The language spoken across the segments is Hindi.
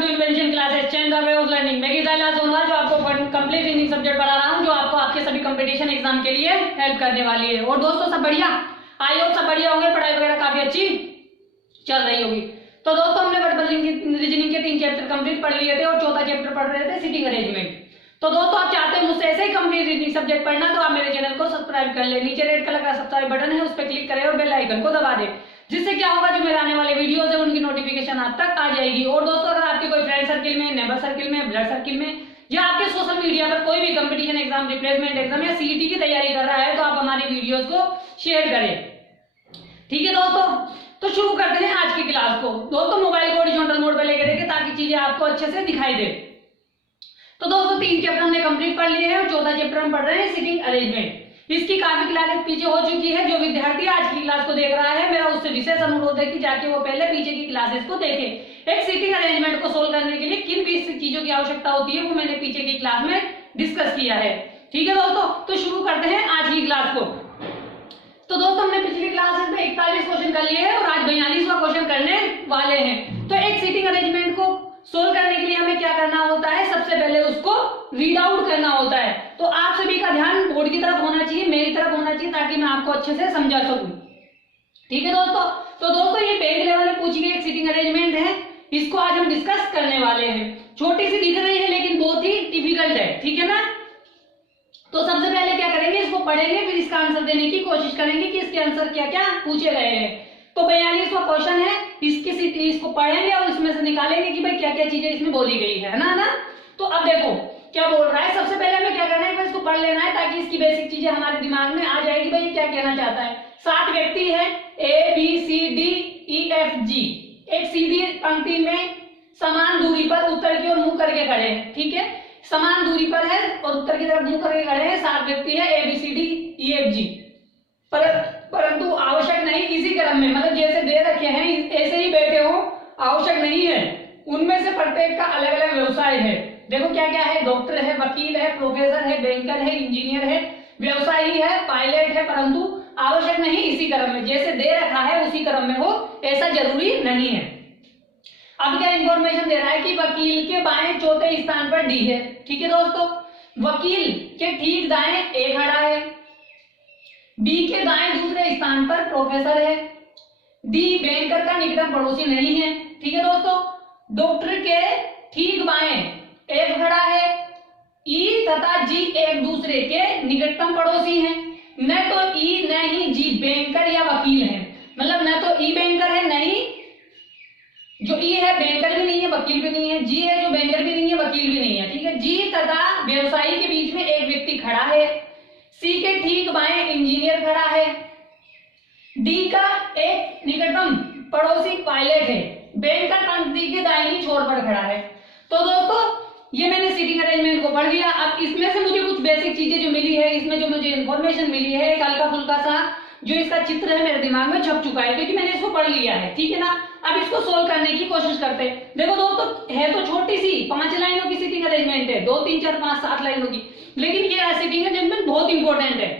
Welcome to Invention Classes change the way of learning. मैं गीता सोनवाल जो आपको कंप्लीट रीजनिंग सब्जेक्ट पढ़ा रहा हूं, जो आपको आपके सभी कंपटीशन एग्जाम के लिए हेल्प करने वाली है। और दोस्तों सब बढ़िया, आई होप सब बढ़िया होंगे, पढ़ाई वगैरह काफी अच्छी चल रही होगी। तो दोस्तों हमने वर्बल रीजनिंग के 3 चैप्टर कंप्लीट पढ़ लिए थे और चौथा चैप्टर पढ़ रहे थे सिटिंग अरेंजमेंट। तो दोस्तों आप चाहते हैं मुझसे ऐसे ही कंप्लीट रीजनिंग सब्जेक्ट पढ़ना, तो आप मेरे चैनल को सब्सक्राइब कर ले। नीचे रेड कलर का सब्सक्राइब बटन है, उस पर क्लिक करें और बेल आइकन को दबा दें, जिससे क्या होगा, जो मेरे आने वाले वीडियोस है उनकी नोटिफिकेशन आप तक आ जाएगी। और दोस्तों अगर आपके कोई फ्रेंड सर्किल में, नेबर सर्किल में, ब्लड सर्किल में या आपके सोशल मीडिया पर कोई भी कंपटीशन एग्जाम, रिप्लेसमेंट एग्जाम या सीईटी की तैयारी कर रहा है, तो आप हमारी वीडियोस को शेयर करें। ठीक है दोस्तों, तो शुरू करते हैं आज की क्लास को। दोस्तों मोबाइल को हॉरिजॉन्टल मोड पर लेकर देखें ताकि चीजें आपको अच्छे से दिखाई दे। तो दोस्तों 3 चैप्टर हमने कंप्लीट कर लिए हैं और चौथा चैप्टर हम पढ़ रहे हैं सिटिंग अरेंजमेंट। इसकी काफी क्लासेस पीछे हो चुकी है। जो विद्यार्थी आज की क्लास को देख रहा है, मेरा उससे विशेष अनुरोध है कि जाके वो पहले पीछे की क्लासेस को देखे। एक सिटिंग अरेंजमेंट को सोल्व करने के लिए किन 20 चीजों की आवश्यकता होती है, वो मैंने पीछे की क्लास में डिस्कस किया है। ठीक है दोस्तों, तो शुरू करते हैं आज की क्लास को। तो दोस्तों हमने पिछली क्लासेस में 41 क्वेश्चन कर लिए हैं और आज 42वां क्वेश्चन करने वाले हैं। तो एक सिटिंग अरेंजमेंट को सोल्व करने के लिए हमें क्या करना होता है, सबसे पहले उसको रीड आउट करना होता है। तो आप सभी का ध्यान बोर्ड की तरफ होना चाहिए, मेरी तरफ होना चाहिए, ताकि मैं आपको अच्छे से समझा सकूं। ठीक है दोस्तों, तो दोस्तों ये पेज लेवल में पूछी गई एक सिटिंग अरेंजमेंट है, इसको आज हम डिस्कस करने वाले हैं। छोटी सी दिख रही है लेकिन बहुत ही डिफिकल्ट है, ठीक है ना। तो सबसे पहले क्या करेंगे, इसको पढ़ेंगे, फिर इसका आंसर देने की कोशिश करेंगे कि इसके आंसर क्या क्या पूछे गए हैं। तो 42वां क्वेश्चन है, इसको पढ़ेंगे और इसमें से निकालेंगे कि भाई क्या क्या चीजें इसमें बोली गई है ना। तो अब देखो क्या बोल रहा है। सबसे पहले हमें क्या करना है, इसको पढ़ लेना है ताकि इसकी बेसिक चीजें हमारे दिमाग में आ जाएगी। भाई क्या कहना चाहता है। 7 व्यक्ति है, A B C D E F G, एक सीधी पंक्ति में समान दूरी पर उत्तर की ओर मुंह करके खड़े हैं। ठीक है, समान दूरी पर है और उत्तर की तरफ मुंह करके खड़े हैं। 7 व्यक्ति है, A B C D E F G, परंतु आवश्यक नहीं इसी क्रम में, मतलब जैसे दे रखे हैं ऐसे ही बैठे हो, आवश्यक नहीं है। उनमें से प्रत्येक का अलग अलग व्यवसाय है। देखो क्या क्या है, डॉक्टर है, वकील है, प्रोफेसर है, बैंकर है, इंजीनियर है, व्यवसायी है, पायलट है, परंतु आवश्यक नहीं इसी क्रम में, जैसे दे रखा है उसी क्रम में हो, ऐसा जरूरी नहीं है। अब क्या इंफॉर्मेशन दे रहा है कि वकील के बाएं चौथे स्थान पर डी है। ठीक है दोस्तों, वकील के ठीक दाएं ए खड़ा है, बी के दाएं दूसरे स्थान पर प्रोफेसर है, डी बैंकर का निकटतम पड़ोसी नहीं है। ठीक है दोस्तों, डॉक्टर के ठीक बाएं एफ खड़ा है, ई तथा जी एक दूसरे के निकटतम पड़ोसी हैं। न तो ई न ही जी बैंकर या वकील है, मतलब न तो ई बैंकर है, न ही जो ई है बैंकर भी नहीं है, वकील भी नहीं है, जी है जो बैंकर भी नहीं है, वकील भी नहीं है। ठीक है, जी तथा व्यवसायी के बीच में एक व्यक्ति खड़ा है, सी के ठीक बाएं इंजीनियर खड़ा है, डी का एक निकटतम पड़ोसी पायलट है, बैंकर पंक्ति के दाहिनी छोर पर खड़ा है। तो दोस्तों ये मैंने सिटिंग अरेंजमेंट को पढ़ लिया। अब इसमें से मुझे कुछ बेसिक चीजें जो मिली है, इसमें जो मुझे इंफॉर्मेशन मिली है, एक हल्का फुल्का सा जो इसका चित्र है मेरे दिमाग में छप चुका है, क्योंकि मैंने इसको पढ़ लिया है। ठीक है ना, अब इसको सोल्व करने की कोशिश करते हैं। देखो दोस्तों है तो छोटी सी 5 लाइनों की सिटिंग अरेंजमेंट है, 2 3 4 5 7 लाइनों की, लेकिन ये सिटिंग अरेंजमेंट बहुत इंपॉर्टेंट है।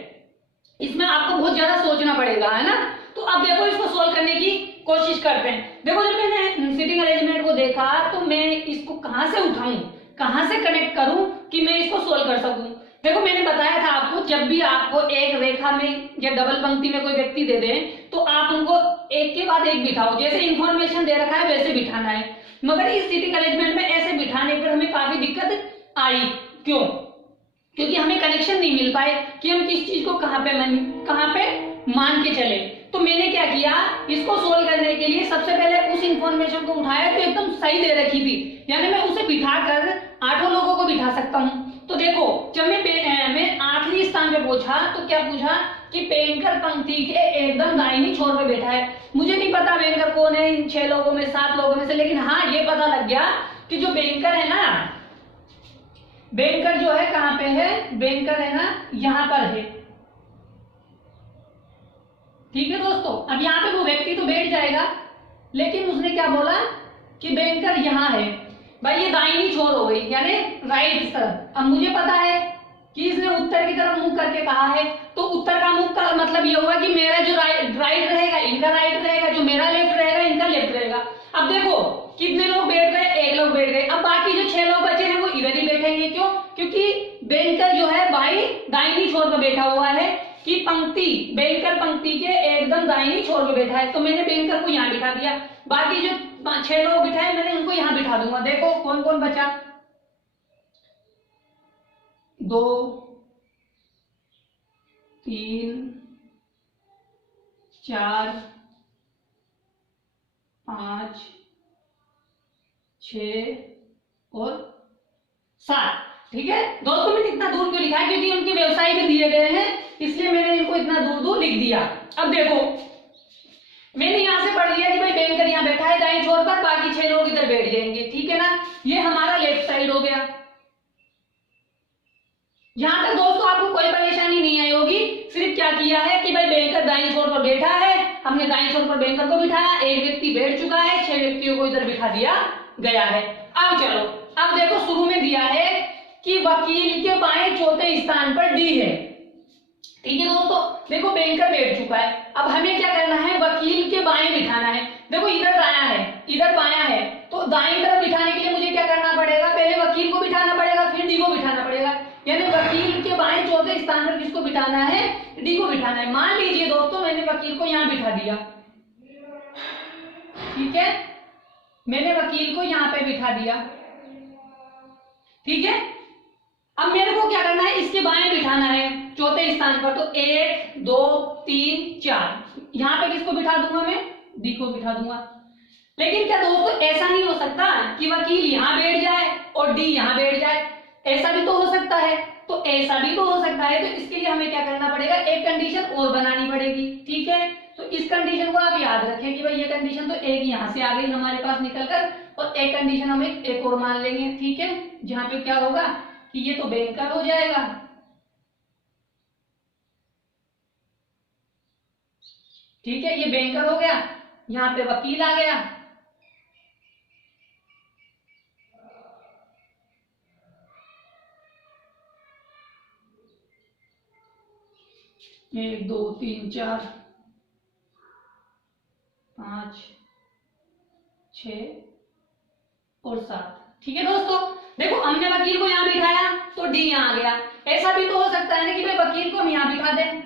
इसमें आपको बहुत ज्यादा सोचना पड़ेगा, है ना। तो अब देखो इसको सोल्व करने की कोशिश करते हैं। देखो जब मैंने सिटिंग अरेंजमेंट को देखा तो मैं इसको कहां से उठाऊं, कहां से कनेक्ट करूं कि मैं इसको सोल्व कर सकूं। देखो मैंने बताया था आपको, जब भी आपको एक रेखा में या डबल पंक्ति में कोई व्यक्ति दे दे तो आप उनको एक के बाद एक बिठाओ, जैसे इंफॉर्मेशन दे रखा है वैसे बिठाना है। मगर इस सिटिंग अरेंजमेंट में ऐसे बिठाने पर हमें काफी दिक्कत आई। क्यों? क्योंकि हमें कनेक्शन नहीं मिल पाए कि हम किस चीज को कहां पे मान के चले। तो मैंने क्या किया, इसको सोल्व करने के लिए सबसे पहले उस इंफॉर्मेशन को उठाया जो एकदम सही दे रखी थी, यानी मैं उसे बिठाकर 8 लोगों को बिठा सकता हूं। तो देखो जब मैं आखिरी स्थान पे पहुंचा तो क्या पूछा कि बैंकर पंक्ति के एकदम दाहिनी छोर पे बैठा है। मुझे नहीं पता बैंकर कौन है इन 6 लोगों में 7 लोगों में से, लेकिन हाँ ये पता लग गया कि जो बैंकर है ना, बैंकर जो है कहां पे है, बैंकर है ना यहां पर है। ठीक है दोस्तों, अब यहाँ पे वो व्यक्ति तो बैठ जाएगा, लेकिन उसने क्या बोला कि बैंकर यहाँ है। भाई ये दाहिनी छोर हो गई, यानी राइट तरफ। अब मुझे पता है कि इसने उत्तर की तरफ मुंह करके कहा है, तो उत्तर का मुंह का मतलब ये होगा कि मेरा जो राइट रहेगा इनका राइट रहेगा, जो मेरा लेफ्ट रहेगा इनका लेफ्ट रहेगा। अब देखो कितने लोग बैठ गए, 1 लोग बैठ गए, बैंकर पंक्ति के एकदम दाहिनी छोर पे बैठा है, तो मैंने बैंकर को यहाँ बिठा दिया। बाकी जो 6 लोग बिठाए मैंने उनको यहाँ बिठा दूंगा। देखो कौन कौन बचा, 2 3 4 5 6 और 7। ठीक है दोस्तों, मैंने इतना दूर क्यों लिखा है, क्योंकि उनके व्यवसाय भी दिए गए हैं, इसलिए मैंने इनको इतना दूर दूर लिख दिया। अब देखो मैंने यहां से पढ़ लिया कि भाई बैंकर यहाँ बैठा है दाएं छोर पर, बाकी 6 लोग इधर बैठ जाएंगे। ठीक है ना, ये हमारा लेफ्ट साइड हो गया। यहां तक दोस्तों आपको कोई परेशानी नहीं आई होगी। सिर्फ क्या किया है कि भाई बैंकर दाईं छोर पर बैठा है, हमने दाईं छोर पर बैंकर को बिठाया, एक व्यक्ति बैठ चुका है, 6 व्यक्तियों को इधर बिठा दिया गया है। अब चलो, अब देखो शुरू में दिया है कि वकील के बाएं चौथे स्थान पर डी है। ठीक है दोस्तों, देखो बैंकर बैठ चुका है, अब हमें क्या करना है, वकील के बाएं बिठाना है। देखो इधर दायां है, इधर बायां है, तो दाईं तरफ बिठाने के लिए मुझे क्या करना पड़ेगा, पहले वकील को बिठाना पड़ेगा, फिर डी को बिठाना पड़ेगा। यानी वकील के बाएं चौथे स्थान पर किसको बिठाना है, डी को बिठाना है। मान लीजिए दोस्तों मैंने वकील को यहाँ बिठा दिया। ठीक है, मैंने वकील को यहाँ पे बिठा दिया। ठीक है, अब मेरे को क्या करना है, इसके बाएं बिठाना है चौथे स्थान पर। तो 1 2 3 4 यहाँ पे किसको बिठा दूंगा, मैं डी को बिठा दूंगा। लेकिन क्या दोस्तों ऐसा नहीं हो सकता कि वकील यहाँ बैठ जाए और डी यहाँ बैठ जाए, ऐसा भी तो हो सकता है। तो ऐसा भी तो हो सकता है, तो इसके लिए हमें क्या करना पड़ेगा, एक कंडीशन और बनानी पड़ेगी। ठीक है, तो इस कंडीशन को आप याद रखें कि भाई ये कंडीशन तो एक यहां से आ गई हमारे पास निकलकर, और एक कंडीशन हम एक और मान लेंगे। ठीक है, जहां पे क्या होगा कि ये तो बैंकर हो जाएगा, ठीक है, ये बैंकर हो गया, यहाँ पे वकील आ गया। एक 2 3 4 5 6 और 7। ठीक है दोस्तों, देखो हमने वकील को यहाँ बिठाया तो डी यहाँ आ गया। ऐसा भी तो हो सकता है ना कि भाई वकील को हम यहाँ बिठा दें,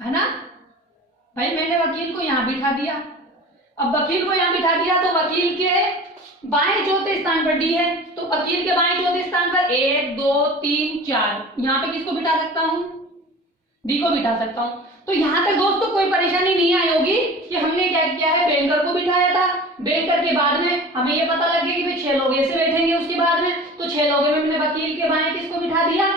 है ना भाई, मैंने वकील को यहाँ बिठा दिया। अब वकील को यहाँ बिठा दिया तो वकील के बाएं चौथे स्थान पर डी है, तो वकील के बाएं चौथे स्थान पर 1 2 3 4 यहाँ पे किसको बिठा सकता हूँ, डी को बिठा सकता हूँ। तो यहाँ तक दोस्तों कोई परेशानी नहीं आई होगी कि हमने क्या किया है, बैंकर को बिठाया था, बैंकर के बाद में हमें ये पता लग गया कि भाई 6 लोग ऐसे बैठेंगे उसके बाद में, तो 6 लोगों में मैंने वकील के बाएं किसको बिठा दिया,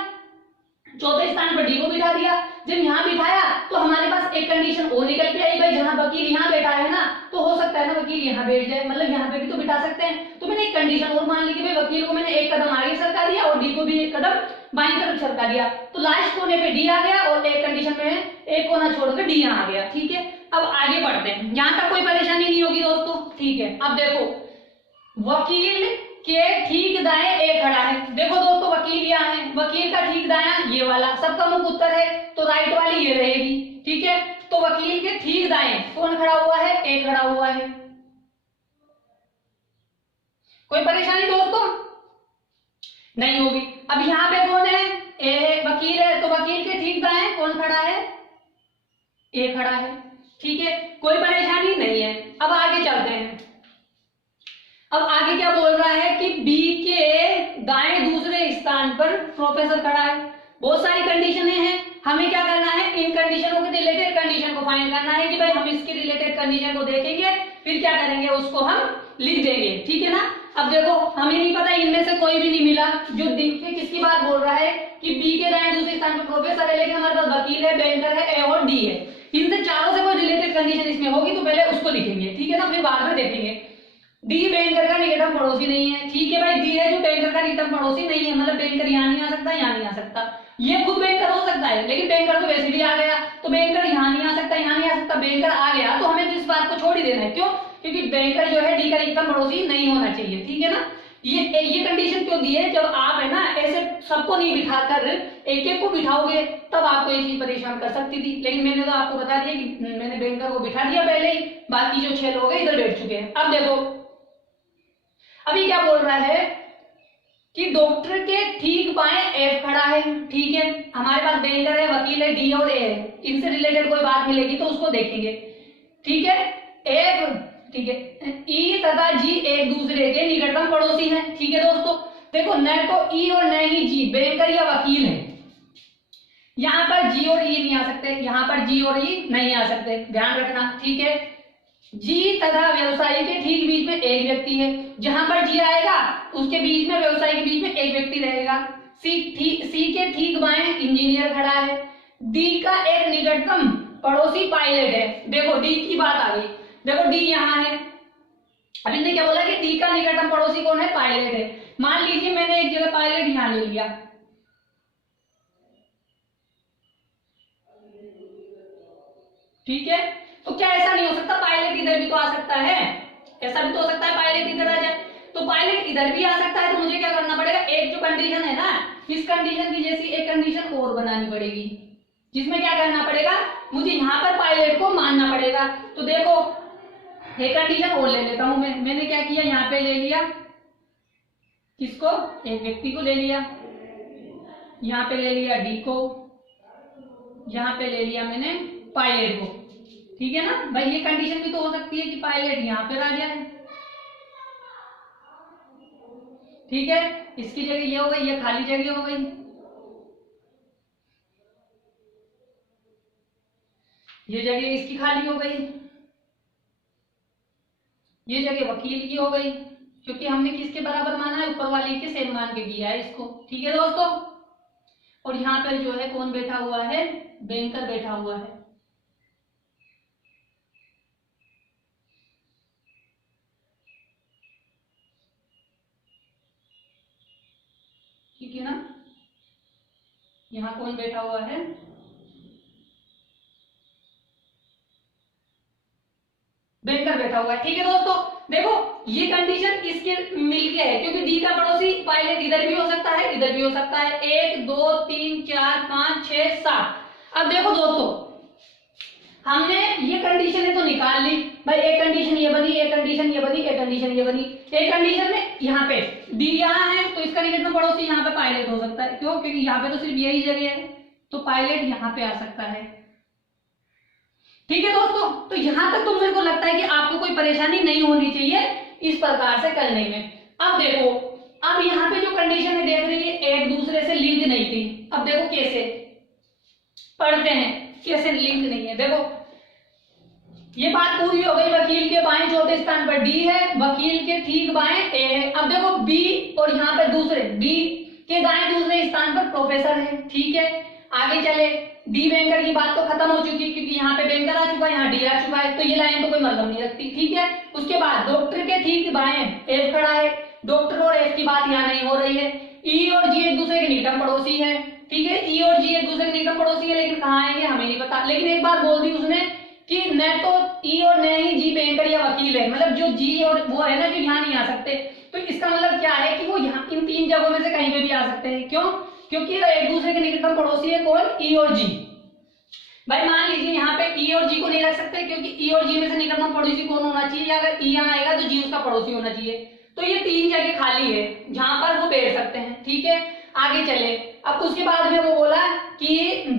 चौथे स्थान पर डी को बिठा दिया। जब यहाँ बिठाया तो हमारे पास एक कंडीशन और निकल के आई, भाई जहां वकील यहाँ बैठा है ना, तो हो सकता है ना वकील यहाँ बैठ जाए, मतलब यहाँ पे भी तो बिठा सकते हैं। तो मैंने एक कंडीशन और मान ली कि भाई वकील को मैंने एक कदम आगे सरका दिया और डी को भी एक कदम बाईं तरफ सरका दिया, तो लास्ट कोने पे डी आ गया और एक कंडीशन में एक कोना छोड़कर डी यहाँ आ गया। ठीक है, अब आगे बढ़ते हैं, यहाँ तक कोई परेशानी नहीं होगी दोस्तों। ठीक है, अब देखो वकील के ठीक दाएं ए खड़ा है। देखो दोस्तों वकील यहाँ है, वकील का ठीक दायां ये वाला, सबका मुख उत्तर है तो राइट वाली ये रहेगी। ठीक है, तो वकील के ठीक दाएं कौन खड़ा हुआ है, ए खड़ा हुआ है। कोई परेशानी दोस्तों नहीं होगी। अब यहाँ पे कौन है, ए है, वकील है, तो वकील के ठीक दाएं कौन खड़ा है, ए खड़ा है। ठीक है, कोई परेशानी नहीं है। अब आगे चलते हैं। अब आगे क्या बोल रहा है कि बी के दाएं दूसरे स्थान पर प्रोफेसर खड़ा है। बहुत सारी कंडीशनें हैं, हमें क्या करना है, इन कंडीशनों के रिलेटेड कंडीशन को फाइंड करना है कि भाई हम इसके रिलेटेड कंडीशन को देखेंगे, फिर क्या करेंगे उसको हम लिख देंगे। ठीक है ना, अब देखो हमें नहीं पता, इनमें से कोई भी नहीं मिला जो किसकी बात बोल रहा है कि बी के दाएं दूसरे स्थान पर प्रोफेसर है, लेकिन हमारे पास वकील है, बैंकर है, ए और डी है। इनसे चारों से कोई रिलेटेड कंडीशन इसमें होगी तो पहले उसको लिखेंगे। ठीक है ना, फिर बाद में देखेंगे। डी बैंकर का निकटतम पड़ोसी नहीं है। ठीक है भाई, डी है जो बैंकर का निकटतम पड़ोसी नहीं है, मतलब बैंकर यहाँ नहीं आ सकता, यहाँ नहीं आ सकता। ये खुद बैंकर हो सकता है, लेकिन बैंकर तो वैसे भी आ गया, तो बैंकर यहाँ नहीं आ सकता, यहाँ नहीं आ सकता, बैंकर आ गया, तो हमें तो इस बात को छोड़ ही देना है। क्यों, क्योंकि बैंकर जो है डी का निकटतम पड़ोसी नहीं होना चाहिए। ठीक है ना, ये कंडीशन क्यों दी है, जब आप है ना ऐसे सबको नहीं बिठाकर एक एक को बिठाओगे तब आपको ये चीज परेशान कर सकती थी, लेकिन मैंने तो आपको बता दिया कि मैंने बैंकर को बिठा दिया पहले ही, बाकी जो 6 लोग हैं इधर बैठ चुके हैं। अब देखो अभी क्या बोल रहा है कि डॉक्टर के ठीक बाएं एफ खड़ा है, ठीक है, हमारे पास बैंकर है, वकील है, डी और ए है, इनसे रिलेटेड कोई बात मिलेगी तो उसको देखेंगे, ठीक है। एफ, ठीक है, ई तथा जी एक दूसरे के निकटतम पड़ोसी हैं, ठीक है दोस्तों। देखो न तो ई और न ही जी बैंकर या वकील है, यहां पर जी और ई नहीं आ सकते, यहां पर जी और ई नहीं आ सकते, ध्यान रखना, ठीक है। जी तथा व्यवसायी के ठीक बीच में एक व्यक्ति है, जहां पर जी आएगा उसके बीच में व्यवसायी के बीच में एक व्यक्ति रहेगा। सी के ठीक बाएं इंजीनियर खड़ा है। डी का एक निकटतम पड़ोसी पायलट है। देखो डी की बात आ गई, देखो डी यहाँ है, अभी ने क्या बोला कि डी का निकटतम पड़ोसी कौन है, पायलट है। मान लीजिए मैंने एक जगह पायलट यहाँ ले लिया, ठीक है, तो क्या ऐसा नहीं हो सकता पायलट इधर भी तो आ सकता है, ऐसा भी तो हो सकता है पायलट इधर आ जाए, तो पायलट इधर भी आ सकता है। तो मुझे क्या करना पड़ेगा, एक जो कंडीशन है ना, इस कंडीशन की जैसी एक कंडीशन और बनानी पड़ेगी, जिसमें क्या करना पड़ेगा, मुझे यहाँ पर पायलट को मानना पड़ेगा। तो देखो एक कंडीशन और ले लेता हूं मैंने क्या किया, यहाँ पे ले लिया किसको, एक व्यक्ति को ले लिया, यहाँ पे ले लिया डी को, यहाँ पे ले लिया मैंने पायलट को, ठीक है ना भाई। ये कंडीशन भी तो हो सकती है कि पायलट यहाँ पे आ जाए, ठीक है, इसकी जगह ये हो गई, ये खाली जगह हो गई, ये जगह इसकी खाली हो गई, ये जगह वकील की हो गई, क्योंकि हमने किसके बराबर माना है, ऊपर वाली के सेम मान के किया है इसको, ठीक है दोस्तों। और यहाँ पर जो है कौन बैठा हुआ है, बैंकर बैठा हुआ है, ठीक है ना, यहाँ कौन बैठा हुआ है, बैंकर बैठा हुआ है, ठीक है दोस्तों। देखो ये कंडीशन इसके मिलके है, क्योंकि डी का पड़ोसी पायलट इधर भी हो सकता है, इधर भी हो सकता है, 1 2 3 4 5 6 7। अब देखो दोस्तों हमने ये कंडीशन है तो निकाल ली भाई, एक कंडीशन ये बनी, एक कंडीशन ये बनी, एक कंडीशन ये बनी। एक कंडीशन में यहाँ पे डी यहाँ है तो इसका निकटतम पड़ोसी यहाँ पे पायलट हो सकता है, क्यों, क्योंकि यहाँ पे तो सिर्फ यही जगह है, तो पायलट यहाँ पे आ सकता है, ठीक है दोस्तों। तो यहां तक तो मेरे को लगता है कि आपको कोई परेशानी नहीं होनी चाहिए इस प्रकार से करने में। अब देखो अब यहाँ पे जो कंडीशन है देख रही है एक दूसरे से लिंक नहीं थी, अब देखो कैसे पढ़ते हैं, कैसे लिंक नहीं है। देखो ये बात पूरी हो गई, वकील के बाएं चौथे स्थान पर डी है, वकील के ठीक बाएं ए है। अब देखो बी और यहाँ पे दूसरे डी के दाएं दूसरे स्थान पर प्रोफेसर है, ठीक है। आगे चले, डी बैंकर की बात तो खत्म हो चुकी, क्योंकि यहाँ पे बैंकर आ चुका है, यहाँ डी आ चुका है, तो ये लाइन तो कोई मतलब नहीं रखती, ठीक है। उसके बाद डॉक्टर के ठीक बाएं एफ खड़ा है, डॉक्टर और एफ की बात यहाँ नहीं हो रही है। ई और जी एक दूसरे के निकटम पड़ोसी है, ठीक है, ई और जी एक दूसरे के निकटम पड़ोसी है, लेकिन कहाँ आएंगे हमें नहीं पता। लेकिन एक बात बोल दी उसने कि न तो ई और न ही जी बैंकर या वकील है, मतलब जो जी और वो है ना जो यहाँ नहीं आ सकते, तो इसका मतलब क्या है कि वो यहाँ इन तीन जगहों में से कहीं पे भी आ सकते हैं। क्यों, क्योंकि एक दूसरे के निकटतम पड़ोसी है कौन, ई और जी। भाई मान लीजिए यहाँ पे ई और जी को नहीं रख सकते, क्योंकि ई और जी में से निकटतम पड़ोसी कौन होना चाहिए, या अगर ई यहाँ आएगा तो जी उसका पड़ोसी होना चाहिए। तो ये तीन जगह खाली है जहां पर वो बैठ सकते हैं, ठीक है। आगे चले, अब उसके बाद में वो बोला कि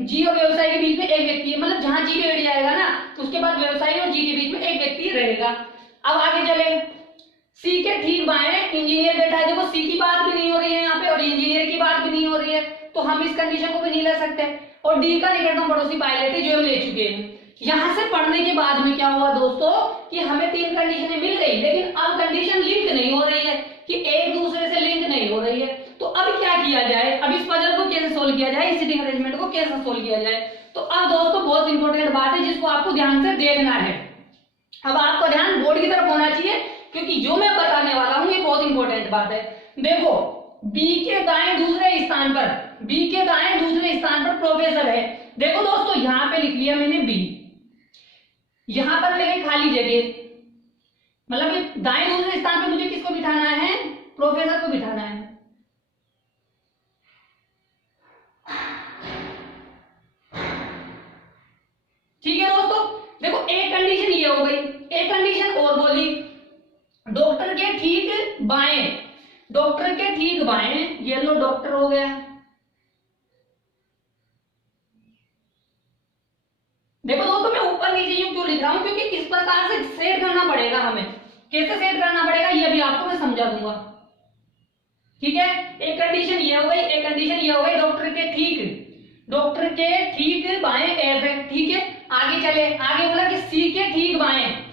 जी और व्यवसाय के बीच में एक व्यक्ति है, मतलब जहां जी बैठ जाएगा ना उसके बाद व्यवसायी और जी के बीच में एक व्यक्ति रहेगा। अब आगे चले, सी के ठीक बाएं इंजीनियर बैठा है। देखो सी की बात भी नहीं हो रही है यहाँ पे और इंजीनियर की बात भी नहीं हो रही है, तो हम इस कंडीशन को भी नहीं ले सकते। और डी का निकटतम पड़ोसी पायलट है जो हम ले चुके हैं। यहां से पढ़ने के बाद में क्या हुआ दोस्तों कि हमें तीन कंडीशनें मिल गई, लेकिन अब कंडीशन लिंक नहीं हो रही है, कि एक दूसरे से लिंक नहीं हो रही है। तो अब क्या किया जाए, अब इस पजल को कैसे सोल्व किया जाए, इस सिटिंग अरेंजमेंट को कैसे सोल्व किया जाए। तो अब दोस्तों बहुत इंपॉर्टेंट बात है जिसको आपको ध्यान से देखना है। अब आपका ध्यान बोर्ड की तरफ होना चाहिए, क्योंकि जो मैं बताने वाला हूं ये बहुत इंपॉर्टेंट बात है। देखो बी के दाएं दूसरे स्थान पर, बी के दाएं दूसरे स्थान पर प्रोफेसर है। देखो दोस्तों यहां पे लिख लिया मैंने बी, यहां पर लेके खाली जगह, मतलब दाएं दूसरे स्थान पे मुझे किसको बिठाना है, प्रोफेसर को बिठाना है। ठीक है दोस्तों, देखो एक कंडीशन ये हो गई, एक कंडीशन और बोली, डॉक्टर के ठीक बाएं, डॉक्टर के ठीक बाएं, ये लो डॉक्टर हो गया। देखो दोस्तों मैं ऊपर नीचे यूं क्यों लिख रहा हूं, क्योंकि इस प्रकार से सेट करना पड़ेगा हमें। कैसे सेट करना पड़ेगा ये भी आपको मैं समझा दूंगा। ठीक है, एक कंडीशन ये हो गई, एक कंडीशन ये हो गई डॉक्टर के ठीक बाएं एफ है। ठीक है, आगे चले, आगे बोला कि सी के ठीक बाएं,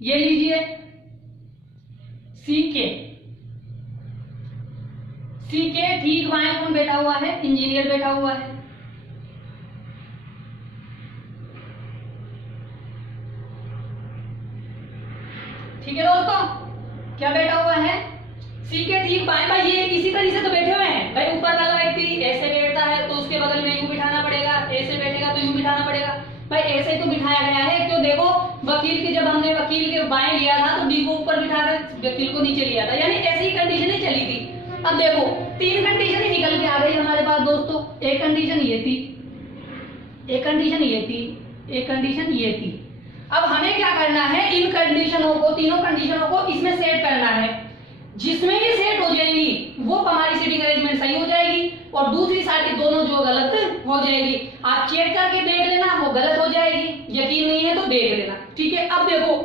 ये लीजिए सी के ठीक बाएं कौन बैठा हुआ है, इंजीनियर बैठा हुआ है। ठीक है दोस्तों, क्या बैठा हुआ है, सी के ठीक बाएं। भाई ये इसी तरह से तो बैठे हुए हैं। भाई ऊपर वाला व्यक्ति ऐसे बैठता है तो उसके बगल में यूं बिठाना पड़ेगा, ऐसे बैठेगा तो यूं बिठाना पड़ेगा। भाई ऐसे तो बिठाया गया है, क्यों, देखो वकील के, जब हमने वकील के बाएं लिया था तो डी को ऊपर बिठा कर वकील को नीचे लिया था, यानी ऐसी कंडीशन चली थी। अब देखो 3 कंडीशन ही निकल के आ गई हमारे पास दोस्तों। एक कंडीशन ये थी, एक कंडीशन ये थी, एक कंडीशन ये थी। अब हमें क्या करना है, इन कंडीशनों को, तीनों कंडीशनों को इसमें सेट करना है। जिसमें भी सेट हो जाएंगी वो हमारी सीटिंग अरेंजमेंट सही हो जाएगी, और दूसरी साइड दोनों जो गलत हो जाएगी। आप चेक करके देख लेना वो गलत हो जाएगी, यकीन नहीं है तो देख लेना। ठीक है, अब देखो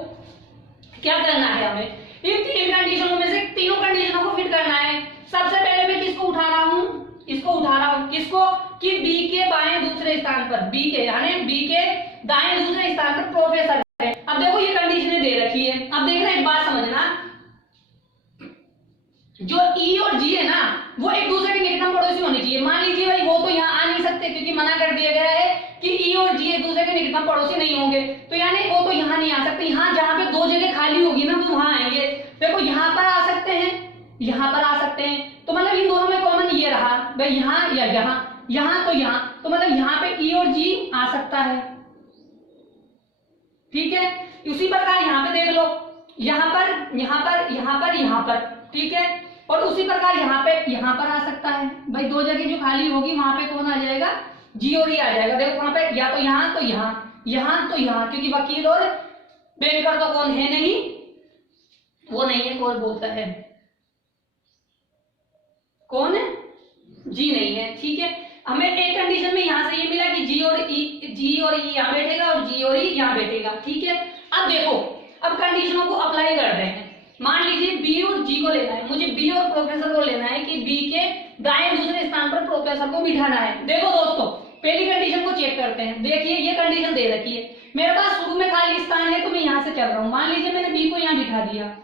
क्या करना है हमें, इन 3 कंडीशनों में से तीनों कंडीशनों को फिट करना है। सबसे पहले मैं किसको उठा रहा हूं, इसको उठा रहा हूं, किसको, कि बी के बाएं दूसरे स्थान पर, बी के यानी बी के दाएं दूसरे स्थान पर प्रोफेसर है। अब देखो ये कंडीशनें दे रखी है। अब देखना, एक बात समझना, जो ई और जी है ना वो एक दूसरे के निकटतम पड़ोसी होने चाहिए। मान लीजिए भाई वो तो यहाँ आ नहीं सकते क्योंकि मना कर दिया गया है कि ई और जी एक दूसरे के निकटतम पड़ोसी नहीं होंगे, तो यानी वो तो यहाँ नहीं आ सकते। यहाँ जहाँ पे 2 जगह खाली होगी ना वो वहां आएंगे। देखो यहाँ पर आ सकते हैं, यहाँ पर आ सकते हैं, तो मतलब इन दोनों में कॉमन ये रहा भाई, यहाँ या यहाँ, यहाँ तो यहाँ, तो मतलब यहाँ पे ई और जी आ सकता है। ठीक है, उसी प्रकार यहाँ पे देख लो, यहाँ पर, यहाँ पर, यहाँ पर, यहाँ पर। ठीक है, और उसी प्रकार यहाँ पर आ सकता है। भाई 2 जगह जो खाली होगी वहां पे कौन आ जाएगा, जी और ई आ जाएगा। देखो वहां पे या तो यहाँ तो यहाँ, यहाँ तो यहाँ, क्योंकि वकील और बैंकर तो कौन है नहीं, वो नहीं है, कौन बोलता है, कौन है, जी नहीं है। ठीक है, हमें एक कंडीशन में यहां से ये मिला कि जी और ई यहाँ बैठेगा और जी और ई यहाँ बैठेगा। ठीक है, अब देखो, अब कंडीशनों को अप्लाई कर रहे हैं। मान लीजिए बी और जी को लेना है, मुझे बी और प्रोफेसर को लेना है कि बी के दाएं दूसरे स्थान पर प्रोफेसर को बिठाना है। देखो दोस्तों पहली कंडीशन को चेक करते हैं। देखिए ये कंडीशन दे रखी है, मेरे पास शुरू में खाली स्थान है तो मैं यहां से चल रहा हूं। मान लीजिए मैंने बी को यहां बिठा दिया,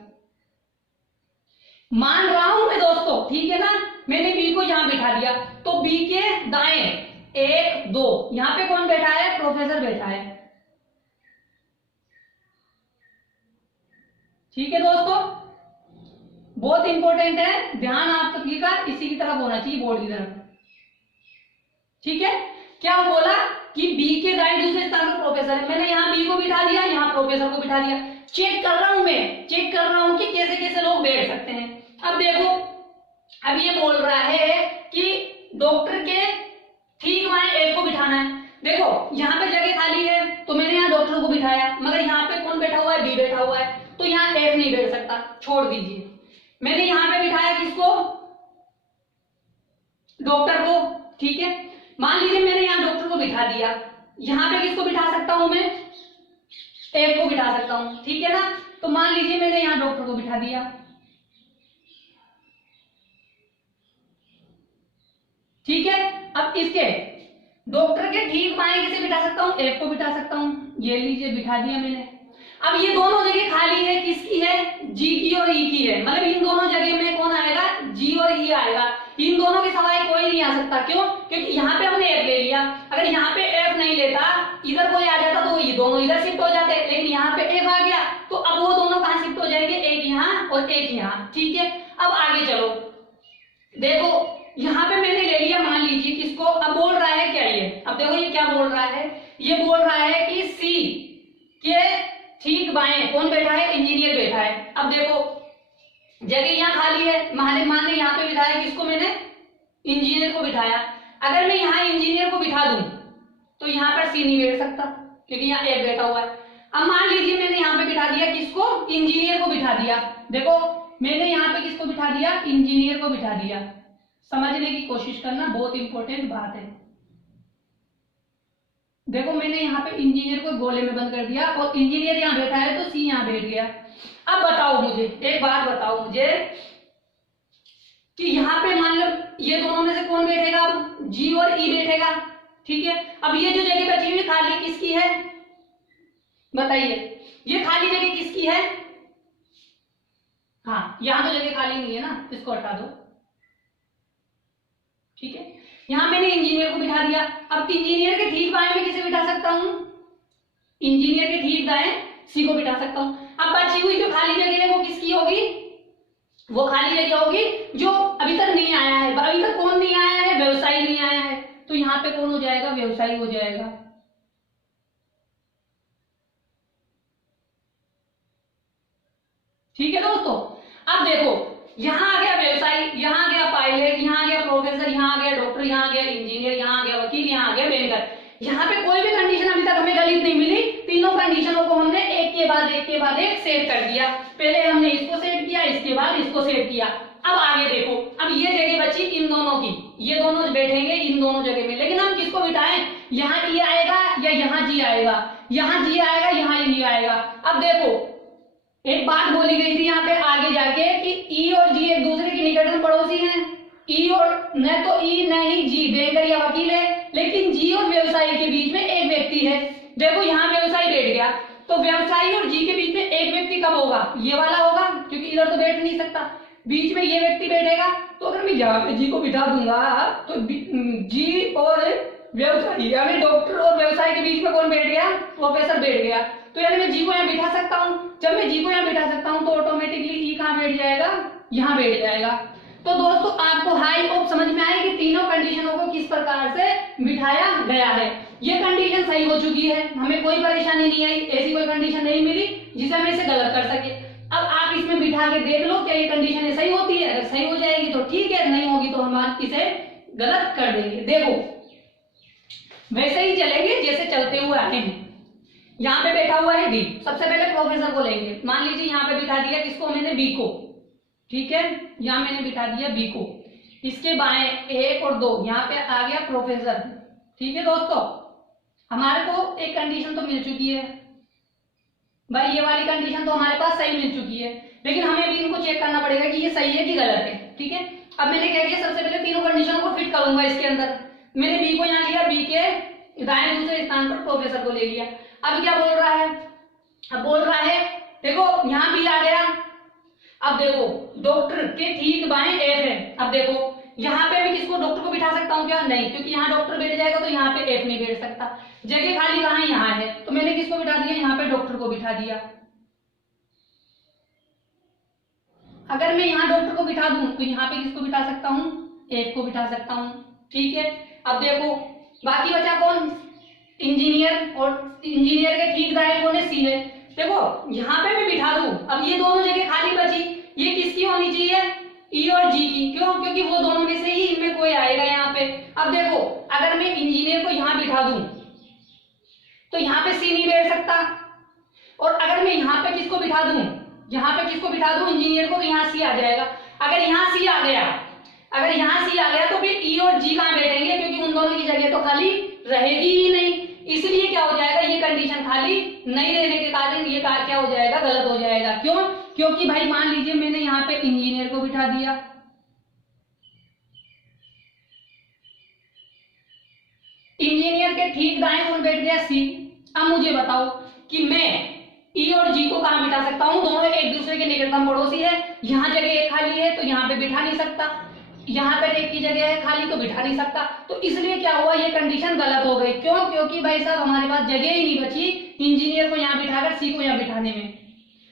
मान रहा हूं मैं दोस्तों, ठीक है ना, मैंने बी को यहां बिठा दिया, तो बी के दाएं 1 2 यहां पे कौन बैठा है, प्रोफेसर बैठा है। ठीक है दोस्तों, बहुत इंपॉर्टेंट है, ध्यान आप सभी का इसी की तरफ होना चाहिए, बोर्ड की तरफ। ठीक है, क्या वो बोला कि बी के दाएं दूसरे स्थान पर प्रोफेसर है, मैंने यहाँ बी को बिठा दिया, यहाँ प्रोफेसर को बिठा दिया। चेक कर रहा हूं मैं, चेक कर रहा हूं कि कैसे कैसे लोग बैठ सकते हैं। अब देखो, अब ये बोल रहा है कि डॉक्टर के ठीक वहां एफ को बिठाना है। देखो यहाँ पे जगह खाली है तो मैंने यहाँ डॉक्टर को बिठाया, मगर यहाँ पे कौन बैठा हुआ है, बी बैठा हुआ है, तो यहाँ एफ नहीं बैठ सकता, छोड़ दीजिए। मैंने यहाँ पे बिठाया किसको, डॉक्टर को। ठीक है, मान लीजिए मैंने यहाँ डॉक्टर को बिठा दिया, यहाँ पे किसको बिठा सकता हूं मैं, एफ को बिठा सकता हूं। ठीक है ना, तो मान लीजिए मैंने यहाँ डॉक्टर को बिठा दिया। ठीक है, अब इसके डॉक्टर के ठीक बाएं किसे बिठा सकता हूं, एफ को बिठा सकता हूं। ये लीजिए बिठा दिया मैंने। अब ये दोनों जगह खाली है, किसकी है, जी की और ई की है, मतलब इन दोनों जगह में कौन आएगा, जी और ई आएगा। इन दोनों के सिवाय कोई नहीं आ सकता, क्यों, क्योंकि यहाँ पे हमने एफ ले लिया। अगर यहाँ पे एफ नहीं लेता, इधर कोई आ जाता तो ये दोनों इधर शिफ्ट हो जाते, लेकिन यहाँ पे एफ आ गया तो अब वो दोनों कहाँ शिफ्ट हो जाएंगे, एक यहाँ और एक यहाँ। ठीक है, अब आगे चलो, देखो यहाँ पे मैंने ले लिया, मान लीजिए किसको, अब बोल रहा है क्या ये, अब देखो ये क्या बोल रहा है, ये बोल रहा है कि सी के ठीक बाएं कौन बैठा है, इंजीनियर बैठा है। अब देखो जगह यहाँ खाली है, मान ली यहाँ पे बिठाया किसको, मैंने इंजीनियर को बिठाया। अगर मैं यहाँ इंजीनियर को बिठा दूं तो यहाँ पर सी नहीं बैठ सकता क्योंकि यहाँ एफ बैठा हुआ है। अब मान लीजिए मैंने यहाँ पे बिठा दिया किसको, इंजीनियर को बिठा दिया। देखो मैंने यहाँ पे किसको बिठा दिया, इंजीनियर को बिठा दिया। समझने की कोशिश करना, बहुत इंपॉर्टेंट बात है। देखो मैंने यहाँ पे इंजीनियर को गोले में बंद कर दिया और इंजीनियर यहाँ बैठा है तो सी यहाँ बैठ गया। अब बताओ मुझे एक बात, बताओ मुझे कि यहाँ पे मान लो ये दोनों में से कौन बैठेगा, अब जी और ई बैठेगा, ठीक है। अब ये जो जगह बची हुई खाली किसकी है, बताइए, ये खाली जगह किसकी है। हाँ यहाँ तो जगह खाली नहीं है ना, इसको हटा दो, ठीक है। यहां मैंने इंजीनियर को बिठा दिया। अब इंजीनियर के ठीक बाएं में किसे बिठा सकता हूं, इंजीनियर के ठीक दाएं सी को बिठा सकता हूं। अब बची हुई जो खाली जगह है वो किसकी होगी, वो खाली जगह होगी जो अभी तक नहीं आया है। अभी तक कौन नहीं आया है, व्यवसायी नहीं आया है, तो यहां पे कौन हो जाएगा, व्यवसायी हो जाएगा। ठीक है दोस्तों। अब देखो यहां आ गया व्यवसायी, यहां आ गया पायलट, यहां आ गया प्रोफेसर, यहां आ गया डॉक्टर, यहां आ गया इंजीनियर, यहां आ गया वकील, यहां आ गया बैंकर। यहां पे कोई भी कंडीशन अभी तक हमें गलत नहीं मिली। तीनों कंडीशनों को हमने एक के बाद एक सेट कर दिया। पहले हमने इसको सेट किया, इसके बाद इसको सेट किया। अब आगे देखो, अब ये जगह बची इन दोनों की, ये दोनों बैठेंगे इन दोनों जगह में, लेकिन हम किसको बिठाएं, यहाँ ई आएगा या यहाँ जी आएगा, यहाँ जी आएगा यहाँ ई आएगा। अब देखो एक बात बोली गई थी यहाँ पे आगे जाके कि ई और जी एक दूसरे के निकटतम पड़ोसी हैं। ई और न तो ई न ही जी बैंकर या वकील है, लेकिन जी और व्यवसायी के बीच में एक व्यक्ति है। देखो यहाँ व्यवसायी बैठ गया, तो व्यवसायी और जी के बीच में एक व्यक्ति कब होगा, ये वाला होगा, क्योंकि इधर तो बैठ नहीं सकता, बीच में ये व्यक्ति बैठेगा। तो अगर मैं यहाँ पे जी को बिठा दूंगा तो जी और व्यवसायी यानी डॉक्टर और व्यवसायी के बीच में कौन बैठ गया, प्रोफेसर बैठ गया। तो यानी मैं जी को यहाँ बिठा सकता हूँ। जब मैं जी को यहाँ बिठा सकता हूँ तो ऑटोमेटिकली ई कहाँ बैठ जाएगा, यहाँ बैठ जाएगा। तो दोस्तों आपको हाई होप समझ में आए कि तीनों कंडीशनों को किस प्रकार से बिठाया गया है। ये कंडीशन सही हो चुकी है, हमें कोई परेशानी नहीं आई, ऐसी कोई कंडीशन नहीं मिली जिसे हम इसे गलत कर सके। अब आप इसमें बिठा के देख लो क्या ये कंडीशन सही होती है। अगर सही हो जाएगी तो ठीक है, नहीं होगी तो हम इसे गलत कर देंगे। देखो वैसे ही चलेंगे जैसे चलते हुए आए हैं। यहाँ पे बैठा हुआ है डी, सबसे पहले प्रोफेसर को लेंगे। मान लीजिए यहाँ पे बिठा दिया किसको, मैंने बी को, ठीक है, यहाँ मैंने बिठा दिया बी को। इसके बाएं 1 और 2 यहाँ पे आ गया प्रोफेसर। ठीक है दोस्तों, हमारे को एक कंडीशन तो मिल चुकी है भाई, ये वाली कंडीशन तो हमारे पास सही मिल चुकी है, लेकिन हमें भी इनको चेक करना पड़ेगा कि ये सही है कि गलत है। ठीक है, अब मैंने क्या किया, सबसे पहले तीनों कंडीशनों को फिट करूंगा इसके अंदर। मैंने बी को यहाँ लिया, बी के दाएं दूसरे स्थान पर प्रोफेसर को ले लिया। अब क्या बोल रहा है, अब बोल रहा है देखो यहाँ बी आ गया। अब देखो डॉक्टर के ठीक बाएं एफ है। अब देखो यहाँ पे मैं किसको, डॉक्टर को बिठा सकता हूँ क्या, नहीं, क्योंकि यहाँ डॉक्टर बैठ जाएगा तो यहाँ पे एफ नहीं बैठ सकता। जगह खाली कहाँ है, यहाँ है, तो मैंने किसको बिठा दिया, यहाँ पे डॉक्टर को बिठा दिया। अगर मैं यहाँ डॉक्टर को बिठा दूं तो यहाँ पे किसको बिठा सकता हूँ, एफ को बिठा सकता हूँ। ठीक है, अब देखो बाकी बचा कौन, इंजीनियर, और इंजीनियर के ठीक दाएं कौन है, सी है। देखो यहाँ पे मैं बिठा दूं, अब ये दोनों जगह खाली बची, ये किसकी होनी चाहिए, ई और जी की। क्यों, क्योंकि वो दोनों में से ही इनमें कोई आएगा यहाँ पे। अब देखो अगर मैं इंजीनियर को यहाँ बिठा दूं तो यहाँ पे सी नहीं बैठ सकता, और अगर मैं यहाँ पे किसको बिठा दूं, यहाँ पे किसको बिठा दूं, इंजीनियर को, तो यहाँ सी आ जाएगा। अगर यहाँ सी आ गया, अगर यहाँ सी आ गया तो फिर ई और जी कहाँ बैठेंगे, क्योंकि उन दोनों की जगह तो खाली रहेगी ही नहीं। इसलिए क्या हो जाएगा, ये कंडीशन खाली नहीं रहने के कारण ये कार्य क्या हो जाएगा, गलत हो जाएगा। क्यों, क्योंकि भाई मान लीजिए मैंने यहाँ पे इंजीनियर को बिठा दिया, इंजीनियर के ठीक दाएं कौन बैठ गया, सी। अब मुझे बताओ कि मैं ई और जी को कहां बिठा सकता हूं, दोनों एक दूसरे के निकटतम पड़ोसी है। यहाँ जगह एक खाली है तो यहाँ पे बिठा नहीं सकता, यहाँ पर एक की जगह है खाली तो बिठा नहीं सकता। तो इसलिए क्या हुआ, ये कंडीशन गलत हो गई। क्यों, क्योंकि भाई साहब हमारे पास जगह ही नहीं बची इंजीनियर को यहाँ बिठाकर सी को यहाँ बिठाने में।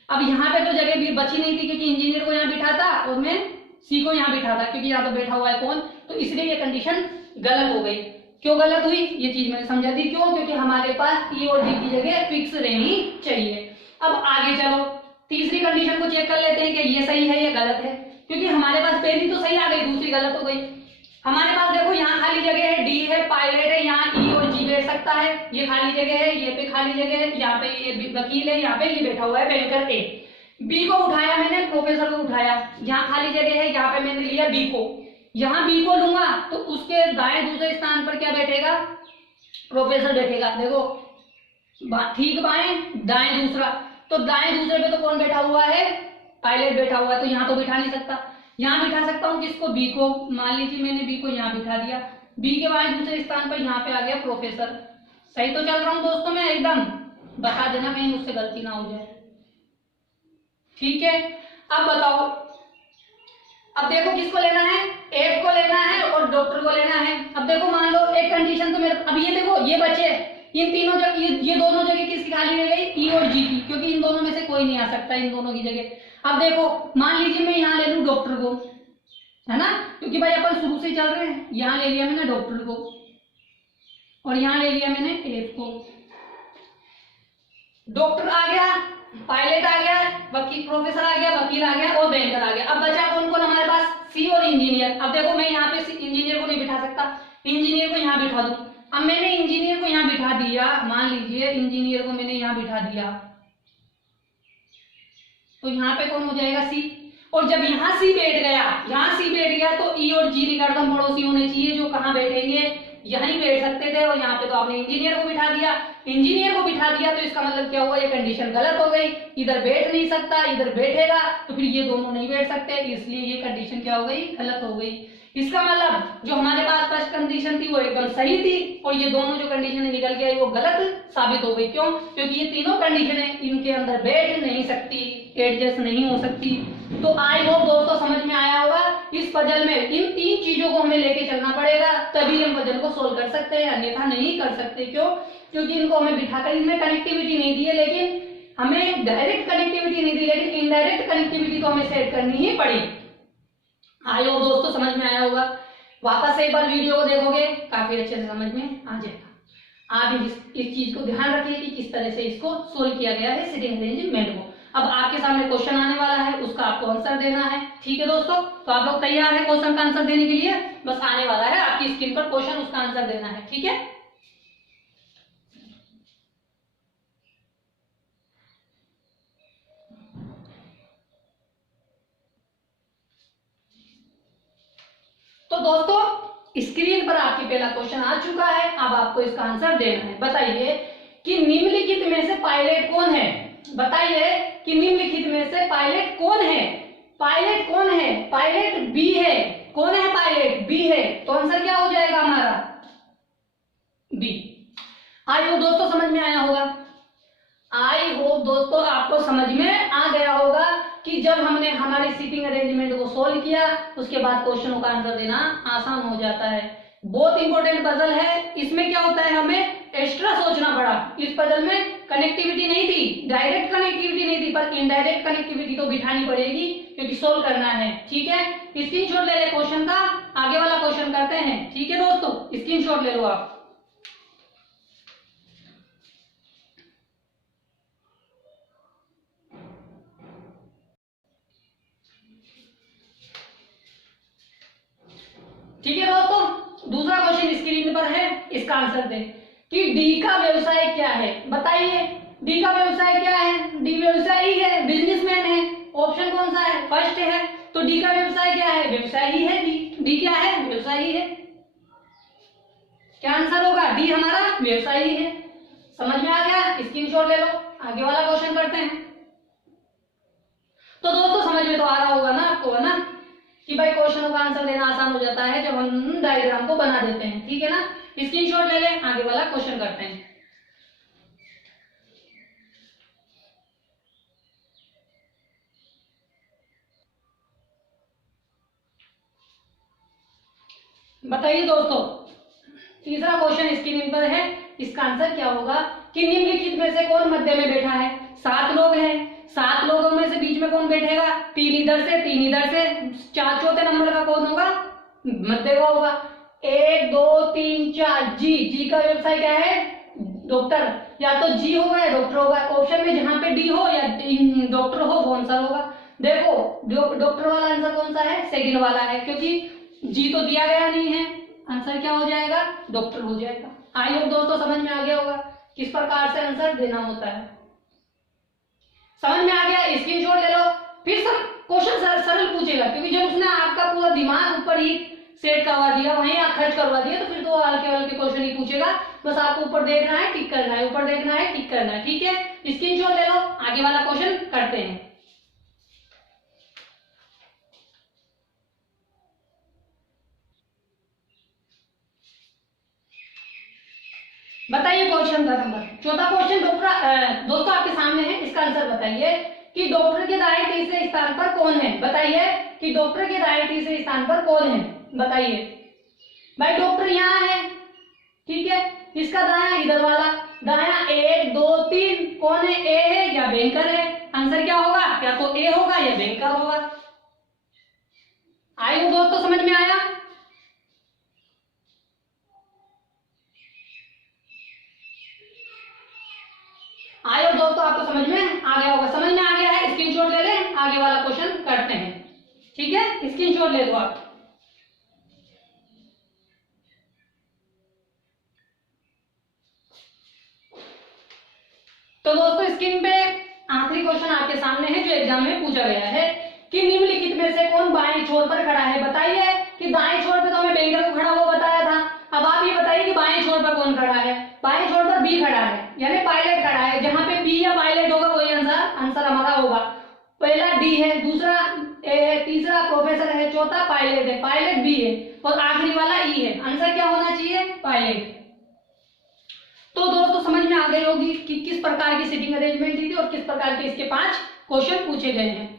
अब यहाँ पे तो जगह भी बची नहीं थी, क्योंकि इंजीनियर को यहाँ बिठाता और मैं सी को यहाँ बिठाता, क्योंकि यहाँ तो बैठा हुआ है कौन, तो इसलिए ये कंडीशन गलत हो गई। क्यों गलत हुई, ये चीज मैंने समझा दी। क्यों, क्योंकि हमारे पास ई और जी की जगह फिक्स रहनी चाहिए। अब आगे चलो तीसरी कंडीशन को चेक कर लेते हैं कि ये सही है या गलत है, क्योंकि हमारे पास पहली तो सही आ गई, दूसरी गलत हो गई। हमारे पास देखो यहाँ खाली जगह है, डी है, पायलट है, यहाँ ई और जी बैठ सकता है, ये खाली जगह है, ये पे खाली जगह है, यहाँ पे ये वकील है, यहाँ पे ये बैठा हुआ है बैंकर ए। बी को उठाया मैंने, प्रोफेसर को उठाया, जहां खाली जगह है यहाँ पे मैंने लिया बी को, यहाँ बी को लूंगा तो उसके दाएं दूसरे स्थान पर क्या बैठेगा, प्रोफेसर बैठेगा। देखो ठीक बाएं दाएं दूसरा, तो दाएं दूसरे पे तो कौन बैठा हुआ है, पायलट बैठा हुआ है, तो यहाँ तो बिठा नहीं सकता। यहाँ बिठा सकता हूँ किसको, बी को। मान लीजिए मैंने बी को यहाँ बिठा दिया, बी के बाएं दूसरे स्थान पर यहाँ पे आ गया प्रोफेसर। सही तो चल रहा हूँ दोस्तों मैं एकदम, बता देना कहीं मुझसे गलती ना हो जाए, ठीक है। अब बताओ, अब देखो किसको लेना है, एफ को लेना है और डॉक्टर को लेना है। अब देखो मान लो एक कंडीशन तो मेरे, अब ये देखो ये बचे, इन तीनों जगह ये दोनों जगह किसकी खाली रह गई, ई और जी की, क्योंकि इन दोनों में से कोई नहीं आ सकता इन दोनों की जगह। अब देखो मान लीजिए मैं यहाँ ले लूं डॉक्टर को, है ना, क्योंकि भाई अपन शुरू से चल रहे हैं। यहाँ ले लिया मैंने डॉक्टर को और यहाँ ले लिया मैंने एफ को। डॉक्टर आ गया, पायलट आ गया, वकील प्रोफेसर आ गया, वकील आ गया और बैंकर आ गया। अब बचा कौन कौन हमारे पास, सी और इंजीनियर। अब देखो मैं यहाँ पे इंजीनियर को नहीं बिठा सकता, इंजीनियर को यहाँ बिठा दूं। अब मैंने इंजीनियर को यहाँ बिठा दिया, मान लीजिए इंजीनियर को मैंने यहाँ बिठा दिया, तो यहाँ पे कौन हो जाएगा, सी। और जब यहाँ सी बैठ गया, यहाँ सी बैठ गया तो ई और जी निकटतम पड़ोसी होने चाहिए, जो कहाँ बैठेंगे, यहीं बैठ सकते थे। और यहाँ पे तो आपने इंजीनियर को बिठा दिया, इंजीनियर को बिठा दिया तो इसका मतलब क्या हुआ, ये कंडीशन गलत हो गई। इधर बैठ नहीं सकता, इधर बैठेगा तो फिर ये दोनों नहीं बैठ सकते, इसलिए ये कंडीशन क्या हो गई, गलत हो गई। इसका मतलब जो हमारे पास फर्स्ट कंडीशन थी वो एकदम सही थी और ये दोनों जो कंडीशन निकल के आई वो गलत साबित हो गई। क्यों, क्योंकि ये तीनों कंडीशनें इनके अंदर बैठ नहीं सकती, एडजस्ट नहीं हो सकती। तो आई होप दोस्तों समझ में आया होगा। इस पजल में इन तीन चीजों को हमें लेके चलना पड़ेगा, तभी हम पजल को सोल्व कर सकते हैं, अन्यथा नहीं कर सकते। क्यों, क्योंकि इनको हमें बिठाकर इनमें कनेक्टिविटी नहीं दी है, लेकिन हमें डायरेक्ट कनेक्टिविटी नहीं दी, लेकिन इनडायरेक्ट कनेक्टिविटी तो हमें सेट करनी ही पड़ी। आई होप दोस्तों समझ में आया होगा। वापस एक बार वीडियो को देखोगे काफी अच्छे से समझ में आ जाएगा। आप इस चीज को ध्यान रखिए कि किस तरह से इसको सोल्व किया गया है सिटिंग अरेंजमेंट को। अब आपके सामने क्वेश्चन आने वाला है, उसका आपको आंसर देना है, ठीक है दोस्तों। तो आप लोग तैयार है क्वेश्चन का आंसर देने के लिए, बस आने वाला है आपकी स्क्रीन पर क्वेश्चन, उसका आंसर देना है, ठीक है। तो दोस्तों स्क्रीन पर आपके पहला क्वेश्चन आ चुका है, अब आपको इसका आंसर देना है। बताइए कि निम्नलिखित में से पायलट कौन है, बताइए कि निम्नलिखित में से पायलट कौन है। पायलट कौन है, पायलट बी है। कौन है पायलट, बी है, तो आंसर क्या हो जाएगा हमारा, बी। आई होप दोस्तों समझ में आया होगा। आई होप दोस्तों आपको समझ में आ गया होगा कि जब हमने हमारी सीटिंग अरेंजमेंट को सोल्व किया उसके बाद क्वेश्चनों का आंसर देना आसान हो जाता है। बहुत इंपॉर्टेंट पजल है, इसमें क्या होता है हमें एक्स्ट्रा सोचना पड़ा। इस पजल में कनेक्टिविटी नहीं थी, डायरेक्ट कनेक्टिविटी नहीं थी, पर इनडायरेक्ट कनेक्टिविटी तो बिठानी पड़ेगी क्योंकि सोल्व करना है, ठीक है। स्क्रीनशॉट ले ले क्वेश्चन का, आगे वाला क्वेश्चन करते हैं, ठीक है दोस्तों, स्क्रीनशॉट ले लो आप। ठीक है दोस्तों, दूसरा क्वेश्चन स्क्रीन पर है, इसका आंसर दें कि डी का व्यवसाय क्या है। बताइए डी का व्यवसाय क्या है, डी व्यवसायी है, बिजनेसमैन है। ऑप्शन कौन सा है, फर्स्ट है, तो डी का व्यवसाय क्या है, व्यवसाय ही है। डी क्या है, व्यवसाय ही है। क्या आंसर होगा, डी हमारा व्यवसाय ही है। समझ में आ गया, स्क्रीनशॉट ले लो, आगे वाला क्वेश्चन करते हैं। तो दोस्तों समझ में तो आ रहा होगा ना आपको, है ना, कि भाई क्वेश्चनों का आंसर देना आसान हो जाता है जब हम डायग्राम को बना देते हैं, ठीक है ना। स्क्रीनशॉट ले लें, आगे वाला क्वेश्चन करते हैं। बताइए दोस्तों, तीसरा क्वेश्चन स्क्रीन पर है, इसका आंसर क्या होगा कि निम्नलिखित में से कौन मध्य में बैठा है। 7 लोग हैं, 7 लोगों में से बीच में कौन बैठेगा, 3 इधर से 3 इधर से, 4 चौथे नंबर का कौन होगा, मध्य का होगा। 1 2 3 4, जी का व्यवसाय क्या है, डॉक्टर। या तो जी होगा या डॉक्टर होगा, ऑप्शन में जहां पे डी हो या डॉक्टर हो वो आंसर होगा। देखो डॉक्टर वाला आंसर कौन सा है, सेकंड वाला है, क्योंकि जी तो दिया गया नहीं है, आंसर क्या हो जाएगा, डॉक्टर हो जाएगा। आई होप दोस्तों समझ में आ गया होगा किस प्रकार से आंसर देना होता है। समझ में आ गया? स्क्रीनशॉट ले लो। फिर सब क्वेश्चन सरल पूछेगा, क्योंकि जब उसने आपका पूरा दिमाग ऊपर ही सेट करवा दिया, वहीं आप खर्च करवा दिया, तो फिर तो हल्के हल्के क्वेश्चन ही पूछेगा। बस आपको ऊपर देखना है, टिक करना है, ऊपर देखना है, टिक करना है। ठीक है, स्क्रीनशॉट ले लो, आगे वाला क्वेश्चन करते हैं। बताइए क्वेश्चन का नंबर चौथा क्वेश्चन डॉक्टर दोस्तों आपके सामने है, इसका आंसर बताइए कि डॉक्टर के दाएं तीसरे स्थान पर कौन है। बताइए कि डॉक्टर के दाएं तीसरे स्थान पर कौन है, बताइए। भाई डॉक्टर यहाँ है, ठीक है, इसका दाया इधर वाला, दाया 1 2 3 कौन है? ए है या बैंकर है? आंसर क्या होगा? या तो ए होगा या बैंकर होगा। आइए दोस्तों, समझ में आया? आयो दोस्तों, आपको समझ में आ गया होगा। समझ में आ गया है, स्क्रीनशॉट ले लें, आगे वाला क्वेश्चन करते हैं। ठीक है, स्क्रीनशॉट ले लो आप। तो दोस्तों स्क्रीन पे आखिरी क्वेश्चन आपके सामने है, जो एग्जाम में पूछा गया है कि निम्नलिखित में से कौन बाएं छोर पर खड़ा है। बताइए कि दाएं छोर पे तो हमें बैंकर को खड़ा हुआ बताया था। अब आप ये बताइए कि बाएं छोर पर कौन खड़ा है। बाएं छोर पर बी खड़ा है, यानी पायलट खड़ा है। जहां पे बी या पायलट होगा वही आंसर हमारा होगा। पहला डी है, दूसरा ए है, तीसरा प्रोफेसर है, चौथा पायलट है, पायलट बी है, और आखिरी वाला ई है। आंसर क्या होना चाहिए? पायलट। तो दोस्तों समझ में आ गई होगी कि किस प्रकार की सीटिंग अरेंजमेंट दी थी और किस प्रकार के इसके 5 क्वेश्चन पूछे गए हैं।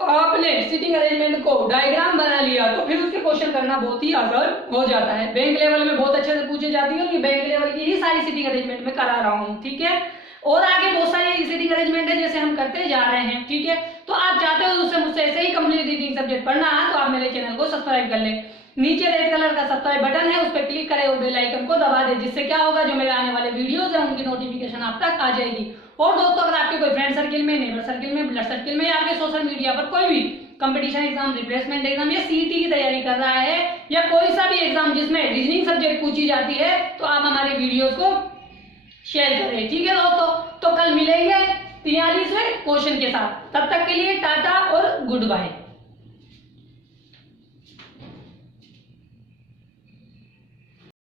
आपने सीटिंग अरेंजमेंट को डायग्राम बना लिया तो फिर उसके क्वेश्चन करना बहुत ही आसान हो जाता है। बैंक लेवल में बहुत अच्छे से पूछे जाती है, और ये बैंक लेवल की ही सारी सीटिंग अरेंजमेंट में करा रहा हूँ। ठीक है, और आगे बहुत सारी सीटिंग अरेंजमेंट है जैसे हम करते जा रहे हैं। ठीक है, तो आप चाहते हो उससे मुझसे ऐसे ही कंप्लीट रीडिंग सब्जेक्ट पढ़ना है तो आप मेरे चैनल को सब्सक्राइब कर ले। नीचे रेड कलर का सब्सक्राइब बटन है, उस पर क्लिक करें और बेल आइकन को दबा दें, जिससे क्या होगा, जो मेरे आने वाले वीडियोस हैं उनकी नोटिफिकेशन आप तक आ जाएगी। और दोस्तों अगर आपके कोई फ्रेंड सर्किल में, नेबर सर्किल में, ब्लड सर्किल में या आपके सोशल मीडिया पर कोई भी कंपटीशन एग्जाम, रिप्लेसमेंट एग्जाम या सीईटी की तैयारी कर रहा है, या कोई सा भी एग्जाम जिसमें रीजनिंग सब्जेक्ट पूछी जाती है, तो आप हमारे वीडियोस को शेयर करें। ठीक है दोस्तों, तो कल मिलेंगे 43वें क्वेश्चन के साथ। तब तक के लिए टाटा और गुड बाय।